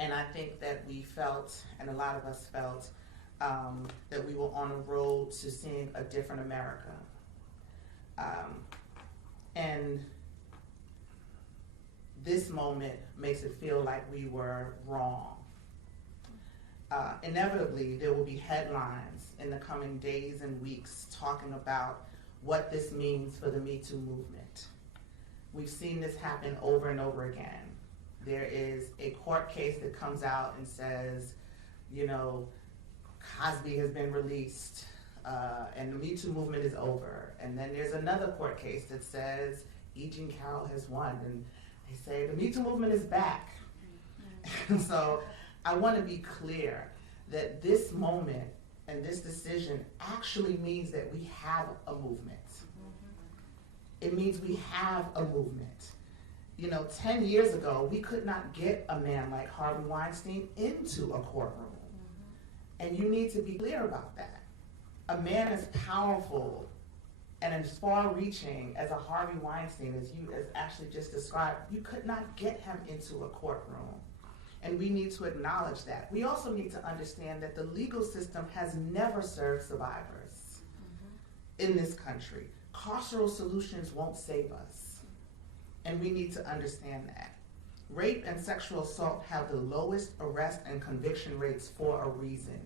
And I think that we felt, and a lot of us felt, that we were on a road to seeing a different America. And this moment makes it feel like we were wrong. Inevitably, there will be headlines in the coming days and weeks talking about what this means for the Me Too movement. We've seen this happen over and over again. There is a court case that comes out and says, you know, Cosby has been released, and the Me Too movement is over. And then there's another court case that says E. Jean Carroll has won, and they say the Me Too movement is back. And so I want to be clear that this moment and this decision actually means that we have a movement. It means we have a movement. You know, 10 years ago, we could not get a man like Harvey Weinstein into a courtroom. And you need to be clear about that. A man as powerful and as far-reaching as a Harvey Weinstein, as you as actually just described, you could not get him into a courtroom. And we need to acknowledge that. We also need to understand that the legal system has never served survivors in this country. Carceral solutions won't save us. And we need to understand that. Rape and sexual assault have the lowest arrest and conviction rates for a reason.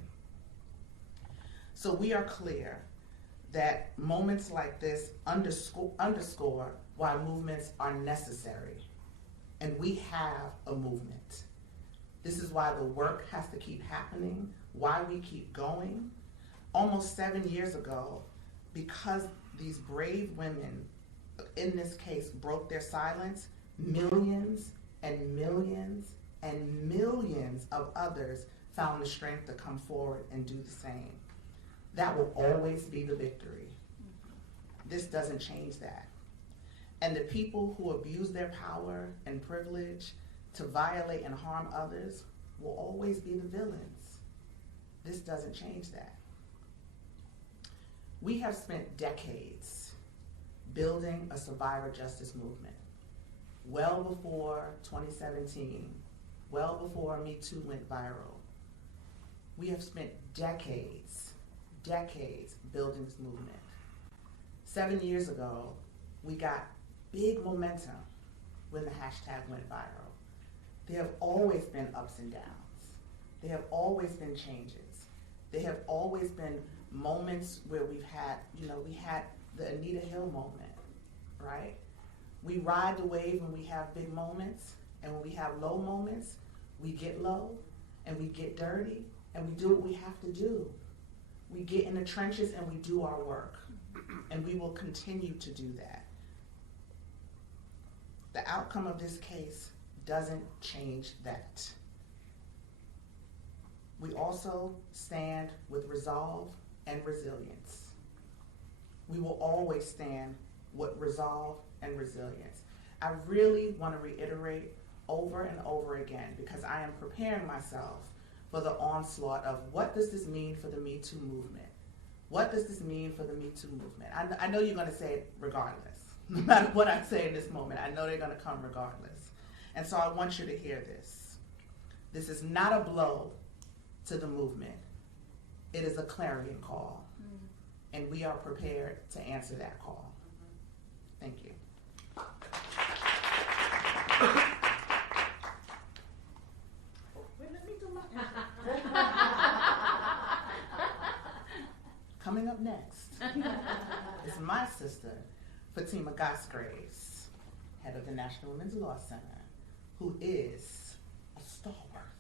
So we are clear that moments like this underscore why movements are necessary. And we have a movement. This is why the work has to keep happening, why we keep going. Almost 7 years ago, because these brave women, in this case, broke their silence, millions and millions and millions of others found the strength to come forward and do the same. That will always be the victory. This doesn't change that. And the people who abuse their power and privilege to violate and harm others will always be the villains. This doesn't change that. We have spent decades building a survivor justice movement. Well before 2017, well before Me Too went viral. We have spent decades building this movement. 7 years ago, we got big momentum when the hashtag went viral. There have always been ups and downs. There have always been changes. There have always been moments where we've had, we had the Anita Hill moment, right? We ride the wave when we have big moments, and when we have low moments, we get low, and we get dirty, and we do what we have to do. We get in the trenches and we do our work, and we will continue to do that. The outcome of this case doesn't change that. We also stand with resolve and resilience. We will always stand with resolve and resilience. I really want to reiterate over and over again, because I am preparing myself for the onslaught of what does this mean for the Me Too movement? What does this mean for the Me Too movement? I know you're going to say it regardless. No matter what I say in this moment, I know they're going to come regardless. And so I want you to hear this. This is not a blow to the movement. It is a clarion call. And we are prepared to answer that call. Thank you. Coming up next is my sister, Fatima Gosgraves, head of the National Women's Law Center, who is a stalwart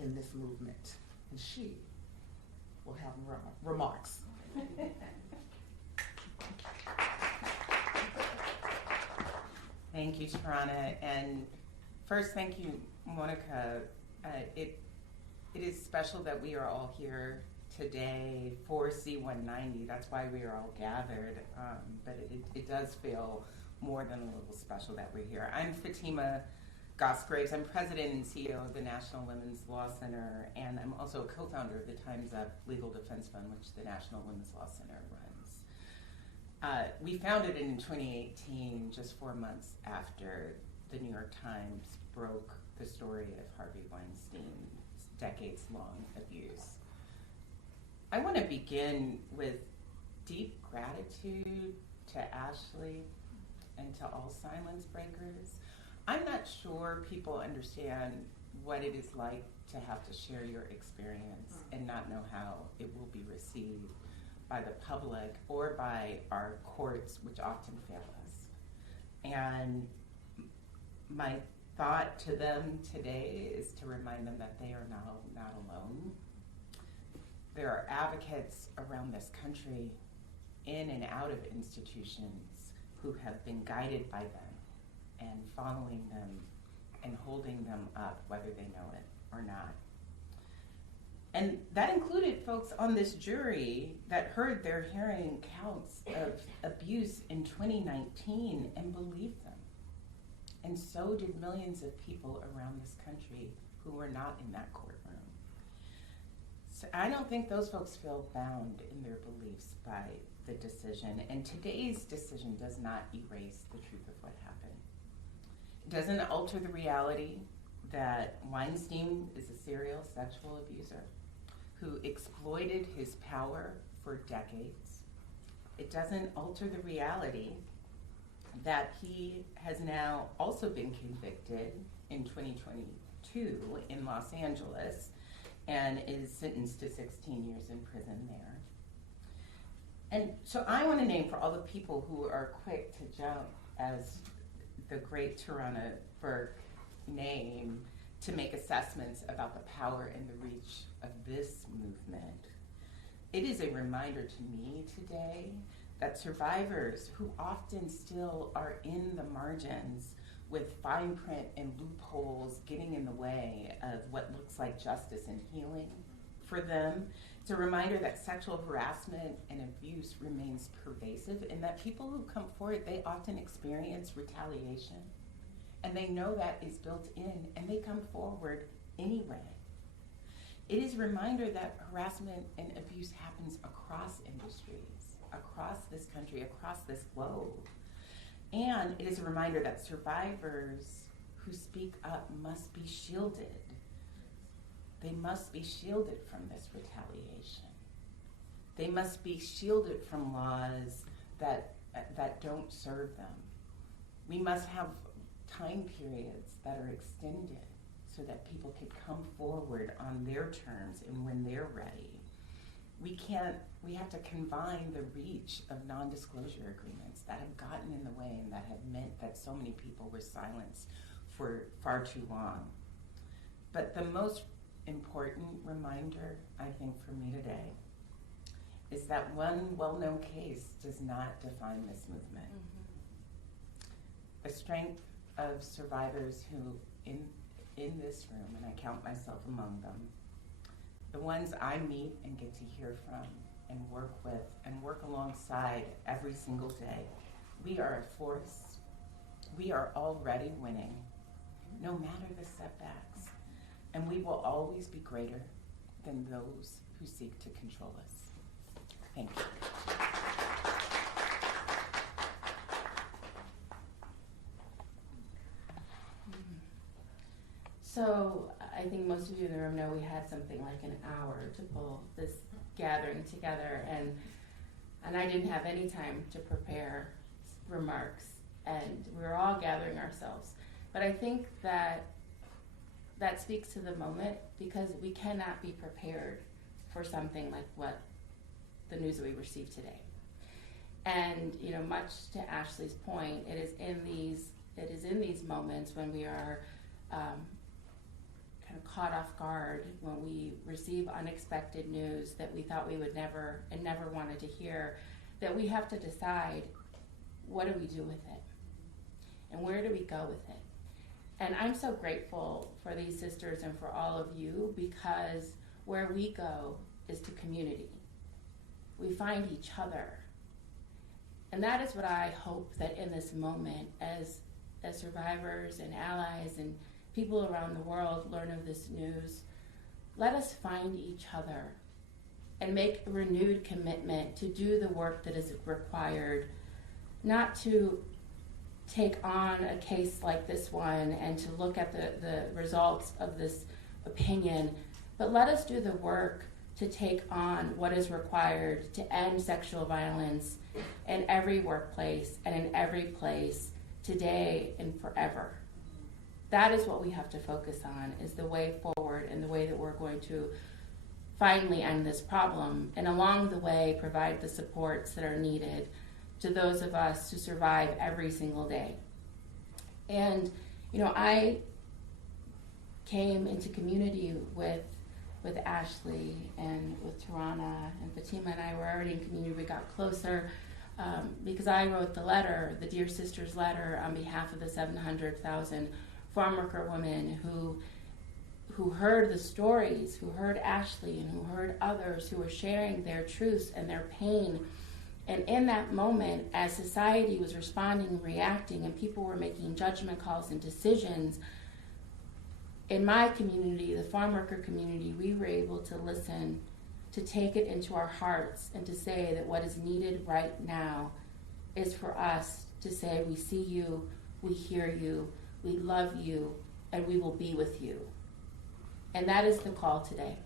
in this movement, and she will have remarks. Thank you, Tarana, and first, thank you, Monica. It is special that we are all here today for C-190. That's why we are all gathered, but it does feel more than a little special that we're here. I'm Fatima Gosgraves. I'm president and CEO of the National Women's Law Center, and I'm also a co-founder of the Time's Up Legal Defense Fund, which the National Women's Law Center runs. We founded it in 2018, just 4 months after the New York Times broke the story of Harvey Weinstein's decades-long abuse. I want to begin with deep gratitude to Ashley and to all silence breakers. I'm not sure people understand what it is like to have to share your experience and not know how it will be received by the public or by our courts, which often fail us. And my thought to them today is to remind them that they are not alone. There are advocates around this country, in and out of institutions, who have been guided by them and following them and holding them up, whether they know it or not. And that included folks on this jury that heard their hearing counts of abuse in 2019 and believed them. And so did millions of people around this country who were not in that courtroom. So I don't think those folks feel bound in their beliefs by the decision. And today's decision does not erase the truth of what happened. It doesn't alter the reality that Weinstein is a serial sexual abuser who exploited his power for decades. It doesn't alter the reality that he has now also been convicted in 2022 in Los Angeles and is sentenced to 16 years in prison there. And so I want to name, for all the people who are quick to jump as the great Tarana Burke name, to make assessments about the power and the reach of this movement. It is a reminder to me today that survivors who often still are in the margins with fine print and loopholes getting in the way of what looks like justice and healing for them. It's a reminder that sexual harassment and abuse remains pervasive, and that people who come forward, they often experience retaliation. And they know that is built in, and they come forward anyway. It is a reminder that harassment and abuse happens across industries, across this country, across this globe. And it is a reminder that survivors who speak up must be shielded. They must be shielded from this retaliation. They must be shielded from laws that don't serve them. We must have time periods that are extended so that people could come forward on their terms and when they're ready. We have to confine the reach of non-disclosure agreements that have gotten in the way and that have meant that so many people were silenced for far too long. But the most important reminder, I think, for me today is that one well-known case does not define this movement. The strength of survivors who in this room, and I count myself among them, the ones I meet and get to hear from and work with and work alongside every single day, we are a force. We are already winning, no matter the setbacks. And we will always be greater than those who seek to control us. Thank you. So I think most of you in the room know we had something like an hour to pull this gathering together, and I didn't have any time to prepare remarks, and we were all gathering ourselves. But I think that speaks to the moment, because we cannot be prepared for something like what the news we received today. And much to Ashley's point, it is in these moments when we are kind of caught off guard, when we receive unexpected news that we thought we would never wanted to hear, that we have to decide, what do we do with it? And where do we go with it? And I'm so grateful for these sisters and for all of you, because where we go is to community. We find each other. And that is what I hope that in this moment, as survivors and allies and people around the world learn of this news, let us find each other and make a renewed commitment to do the work that is required, not to take on a case like this one and to look at the results of this opinion, but let us do the work to take on what is required to end sexual violence in every workplace and in every place today and forever. That is what we have to focus on, is the way forward and the way that we're going to finally end this problem, and along the way provide the supports that are needed to those of us who survive every single day. And I came into community with Ashley and with Tarana, and Fatima and I were already in community. We got closer because I wrote the letter, the Dear Sisters letter, on behalf of the 700,000 farm worker women who heard the stories, who heard Ashley and who heard others who were sharing their truths and their pain. And in that moment, as society was responding and reacting and people were making judgment calls and decisions, in my community, the farm worker community, we were able to listen, to take it into our hearts, and to say that what is needed right now is for us to say, we see you, we hear you, we love you, and we will be with you. And that is the call today.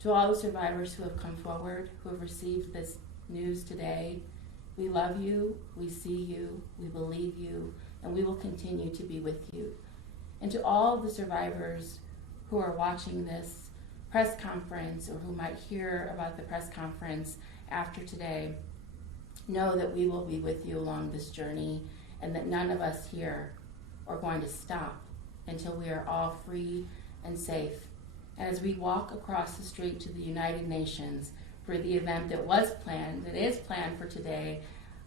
To all the survivors who have come forward, who have received this news today, we love you, we see you, we believe you, and we will continue to be with you. And to all the survivors who are watching this press conference or who might hear about the press conference after today, know that we will be with you along this journey, and that none of us here are going to stop until we are all free and safe. And as we walk across the street to the United Nations for the event that is planned for today,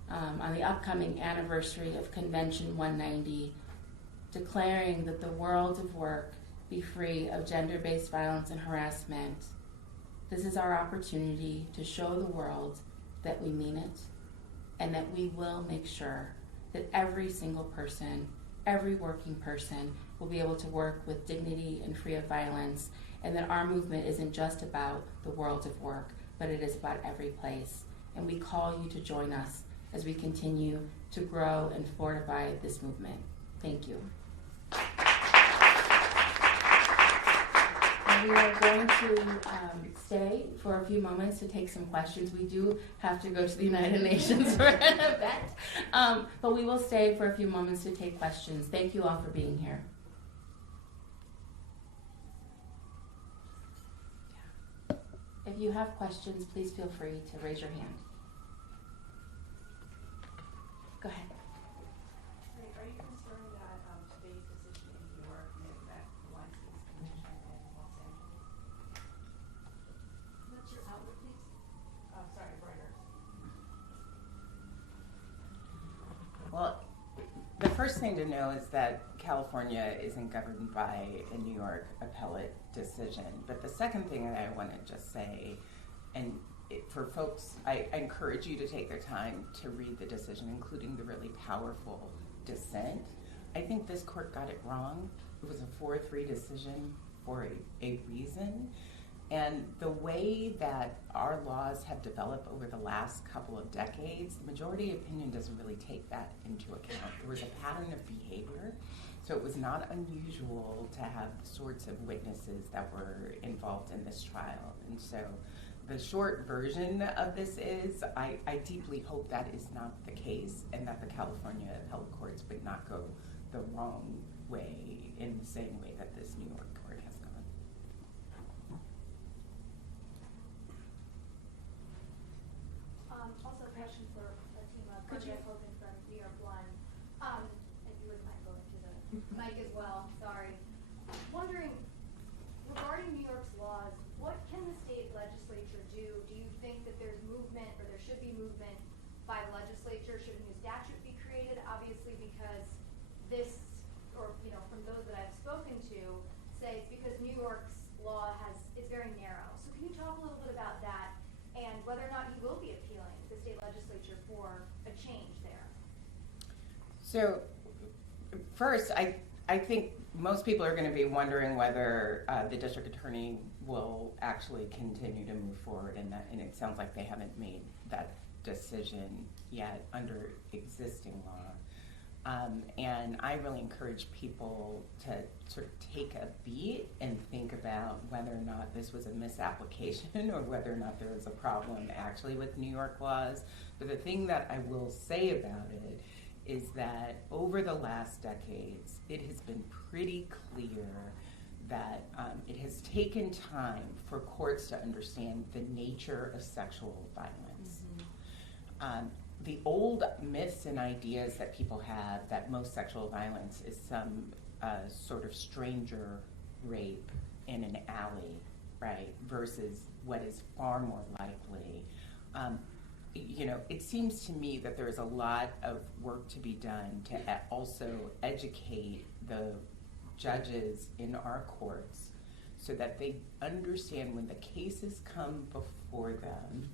on the upcoming anniversary of Convention 190, declaring that the world of work be free of gender-based violence and harassment, this is our opportunity to show the world that we mean it, and that we will make sure that every single person, every working person, will be able to work with dignity and free of violence, and that our movement isn't just about the world of work, but it is about every place. And we call you to join us as we continue to grow and fortify this movement. Thank you. And we are going to stay for a few moments to take some questions. We do have to go to the United Nations for an event, but we will stay for a few moments to take questions. Thank you all for being here. If you have questions, please feel free to raise your hand. Go ahead. Are you concerned that today's decision in New York may affect the Weinstein's conviction in Los Angeles? What's your outlet, please? Sorry, Reuters. Well, the first thing to know is that California isn't governed by a New York appellate decision. But the second thing that I want to just say, and for folks, I encourage you to take the time to read the decision, including the really powerful dissent. I think this court got it wrong. It was a 4-3 decision for a reason. And the way that our laws have developed over the last couple of decades, the majority opinion doesn't really take that into account. There was a pattern of behavior, so it was not unusual to have the sorts of witnesses that were involved in this trial. And so the short version of this is, I deeply hope that is not the case, and that the California appellate courts would not go the wrong way in the same way that this New York court has gone. Also a question for Fatima. Could you- Hogan from New York One. If you wouldn't mind going to the mic as well, sorry. Wondering, regarding New York's laws, what can the state legislature do? Do you think that there's movement, or there should be movement by the legislature? Should a new statute be created? Obviously, because this, or from those that I've spoken to, say it's because New York's law is very narrow. So can you talk a little bit about that, and whether or not you will be appealing to the state legislature for a change there? So first, I think most people are going to be wondering whether the district attorney will actually continue to move forward in that, and it sounds like they haven't made that decision yet under existing law. And I really encourage people to sort of take a beat and think about whether or not this was a misapplication or whether or not there was a problem actually with New York laws. But the thing that I will say about it is that over the last decades, it has been pretty clear that it has taken time for courts to understand the nature of sexual violence. The old myths and ideas that people have that most sexual violence is some sort of stranger rape in an alley, right, versus what is far more likely. It seems to me that there's a lot of work to be done to also educate the judges in our courts so that they understand when the cases come before them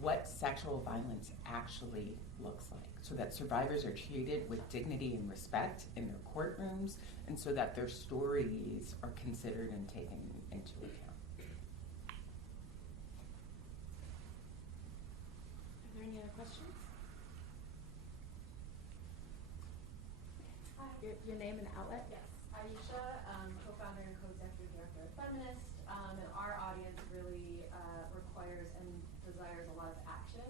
what sexual violence actually looks like, so that survivors are treated with dignity and respect in their courtrooms, and so that their stories are considered and taken into account. Are there any other questions? Hi. Your name and outlet? Yes, Aisha, co-founder and co-executive director of Feminist, and our audience really requires and desires a lot of action.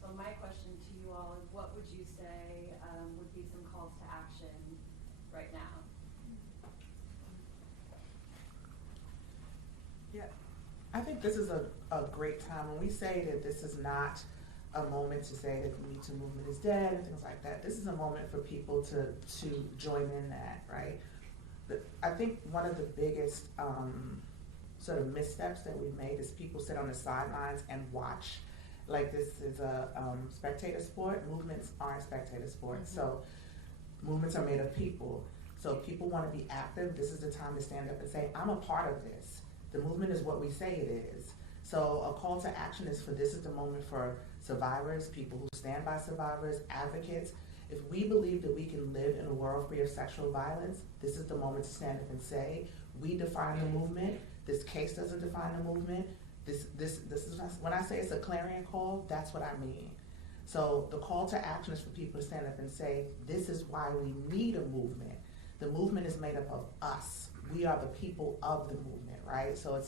So my question to you all is, what would you say would be some calls to action right now? Yeah, I think this is a great time. When we say that this is not a moment to say that the Me Too movement is dead and things like that, this is a moment for people to join in that, right? But I think one of the biggest sort of missteps that we've made is people sit on the sidelines and watch like this is a spectator sport. Movements aren't spectator sports. Mm-hmm. So movements are made of people. So if people want to be active, this is the time to stand up and say, I'm a part of this. The movement is what we say it is. So a call to action is this is the moment for survivors, people who stand by survivors, advocates. If we believe that we can live in a world free of sexual violence, this is the moment to stand up and say, we define the movement. This case doesn't define the movement. This is when I say it's a clarion call, that's what I mean. So the call to action is for people to stand up and say, this is why we need a movement. The movement is made up of us. We are the people of the movement, right? So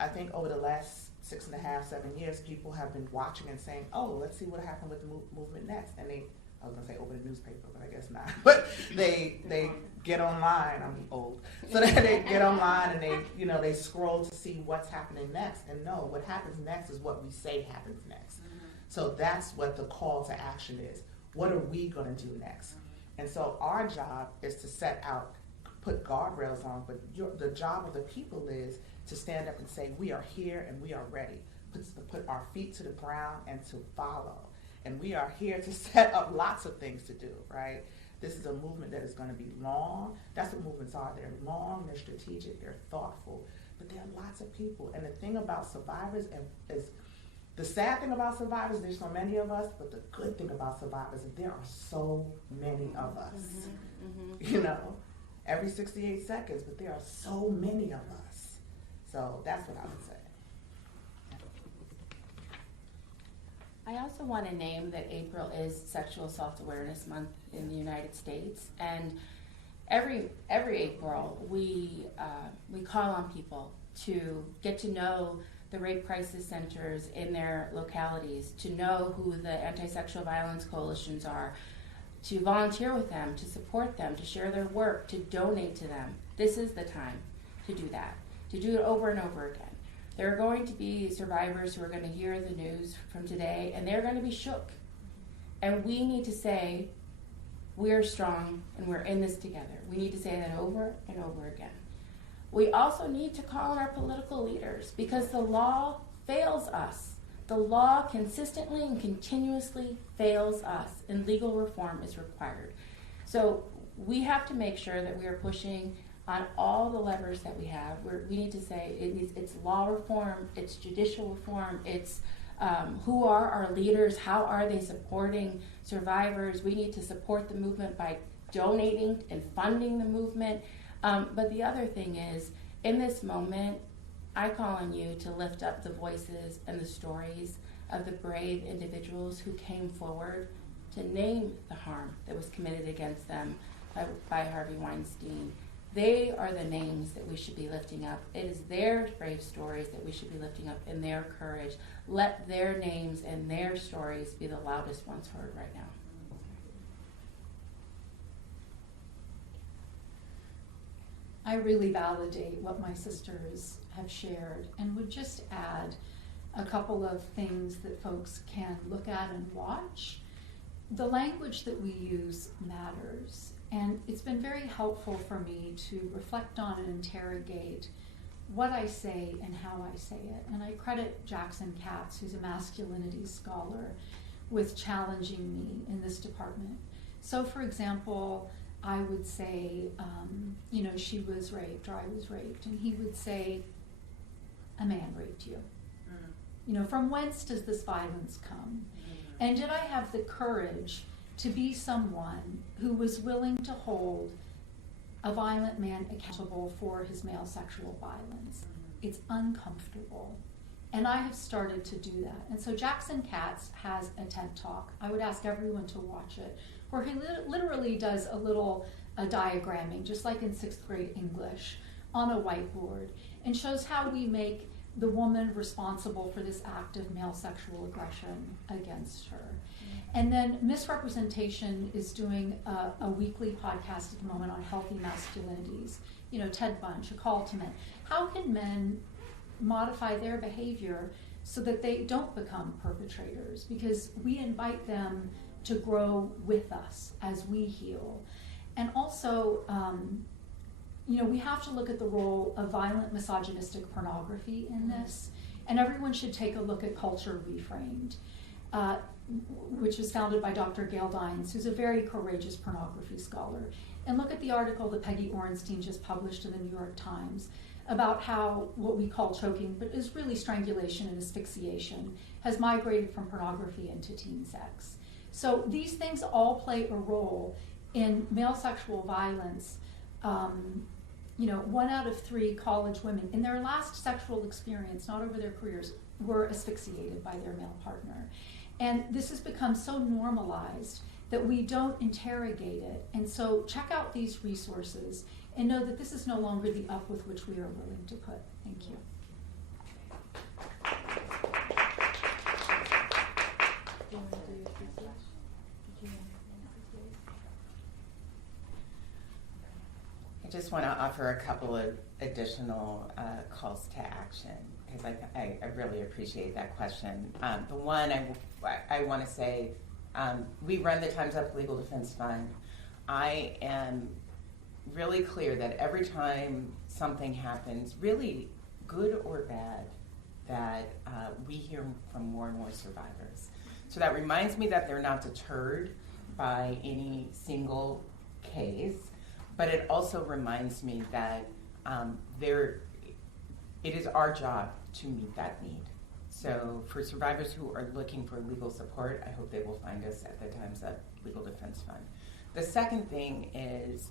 I think over the last 6.5, 7 years, people have been watching and saying, oh, let's see what happened with the movement next. And I was gonna say open the newspaper, but I guess not. But they get online. I'm old, so they get online and they scroll to see what's happening next. And no, what happens next is what we say happens next. So that's what the call to action is. What are we gonna do next? And so our job is to put guardrails on. But the job of the people is to stand up and say, we are here and we are ready. Put our feet to the ground and to follow. And we are here to set up lots of things to do, right? This is a movement that is going to be long. That's what movements are. They're long, they're strategic, they're thoughtful. But there are lots of people. And the thing about survivors is the sad thing about survivors, there's so many of us, but the good thing about survivors is there are so many of us. Every 68 seconds, but there are so many of us. So that's what I would say. I also want to name that April is Sexual Assault Awareness Month in the United States, and every April we call on people to get to know the rape crisis centers in their localities, to know who the anti-sexual violence coalitions are, to volunteer with them, to support them, to share their work, to donate to them. This is the time to do that, to do it over and over again. There are going to be survivors who are going to hear the news from today, and they're going to be shook. And we need to say, we are strong, and we're in this together. We need to say that over and over again. We also need to call on our political leaders, because the law fails us. The law consistently and continuously fails us, and legal reform is required. So we have to make sure that we are pushing on all the levers that we have. We need to say it's law reform, it's judicial reform, it's who are our leaders, how are they supporting survivors. We need to support the movement by donating and funding the movement. But the other thing is, in this moment, I call on you to lift up the voices and the stories of the brave individuals who came forward to name the harm that was committed against them by Harvey Weinstein. They are the names that we should be lifting up. It is their brave stories that we should be lifting up, and their courage. Let their names and their stories be the loudest ones heard right now. I really validate what my sisters have shared and would just add a couple of things that folks can look at and watch. The language that we use matters, and it's been very helpful for me to reflect on and interrogate what I say and how I say it. And I credit Jackson Katz, who's a masculinity scholar, with challenging me in this department. So, for example, I would say, she was raped or I was raped, and he would say, a man raped you. From whence does this violence come? And did I have the courage to be someone who was willing to hold a violent man accountable for his male sexual violence? It's uncomfortable. And I have started to do that. And so Jackson Katz has a TED Talk. I would ask everyone to watch it, where he literally does a little diagramming, just like in 6th grade English, on a whiteboard, and shows how we make the woman responsible for this act of male sexual aggression against her. And then Misrepresentation is doing a weekly podcast at the moment on healthy masculinities. Ted Bunch, A Call to Men. How can men modify their behavior so that they don't become perpetrators? Because we invite them to grow with us as we heal. And also, we have to look at the role of violent misogynistic pornography in this. And everyone should take a look at Culture Reframed, which was founded by Dr. Gail Dines, who's a very courageous pornography scholar. And look at the article that Peggy Orenstein just published in the New York Times about how what we call choking, but is really strangulation and asphyxiation, has migrated from pornography into teen sex. So these things all play a role in male sexual violence. 1 out of 3 college women in their last sexual experience, not over their careers, were asphyxiated by their male partner. And this has become so normalized that we don't interrogate it. And so check out these resources and know that this is no longer the up with which we are willing to put. Thank you. I just want to offer a couple of additional calls to action, because I really appreciate that question. The one I want to say, we run the Time's Up Legal Defense Fund. I am really clear that every time something happens, really good or bad, that we hear from more and more survivors. So that reminds me that they're not deterred by any single case, but it also reminds me that it is our job to meet that need. So for survivors who are looking for legal support, I hope they will find us at the Time's Up Legal Defense Fund. The second thing is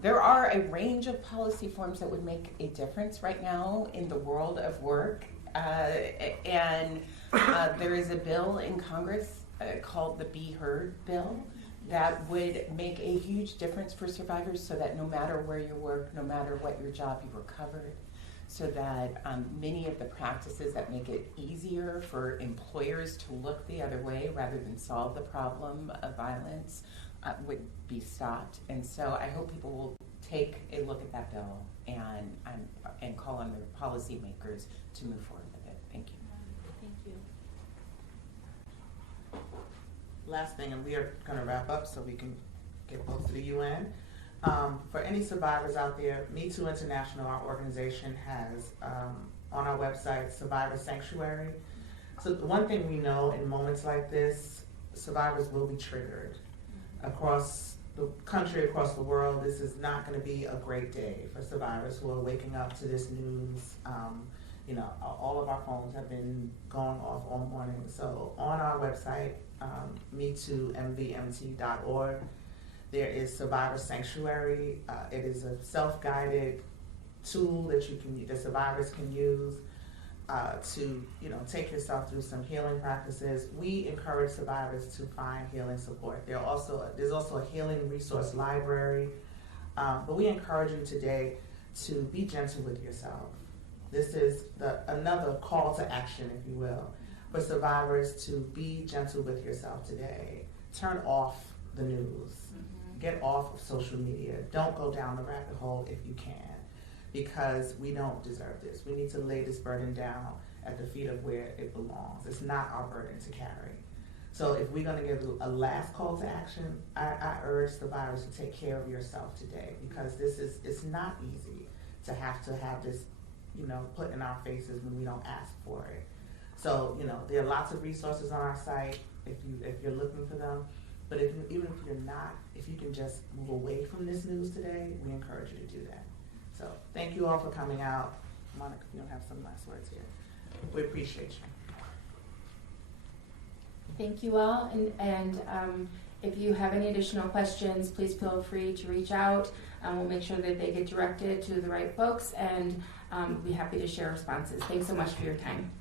there are a range of policy forms that would make a difference right now in the world of work. And there is a bill in Congress called the Be Heard bill that would make a huge difference for survivors, so that no matter where you work, no matter what your job, you are covered. So that many of the practices that make it easier for employers to look the other way rather than solve the problem of violence would be stopped. And so I hope people will take a look at that bill and call on their policymakers to move forward with it. Thank you. Thank you. Last thing, and we are going to wrap up so we can get folks to the UN. For any survivors out there, Me Too International, our organization, has on our website Survivor Sanctuary. So the one thing we know in moments like this, survivors will be triggered. Across the country, across the world, this is not going to be a great day for survivors who are waking up to this news. All of our phones have been going off all morning. So on our website, MeTooMVMT.org, there is Survivor Sanctuary. It is a self-guided tool that the survivors can use. to take yourself through some healing practices. We encourage survivors to find healing support. There's also a healing resource library, but we encourage you today to be gentle with yourself. This is another call to action, if you will, for survivors to be gentle with yourself today. Turn off the news. Get off of social media. Don't go down the rabbit hole if you can, because we don't deserve this. We need to lay this burden down at the feet of where it belongs. It's not our burden to carry. So if we're going to give a last call to action, I urge survivors to take care of yourself today, because it's not easy to have this, put in our faces when we don't ask for it. So, there are lots of resources on our site if you're looking for them. But even if you're not, if you can just move away from this news today, we encourage you to do that. So thank you all for coming out. Monica, if you don't have some last words here. We appreciate you. Thank you all, and if you have any additional questions, please feel free to reach out. We'll make sure that they get directed to the right folks, and we'll be happy to share responses. Thanks so much for your time.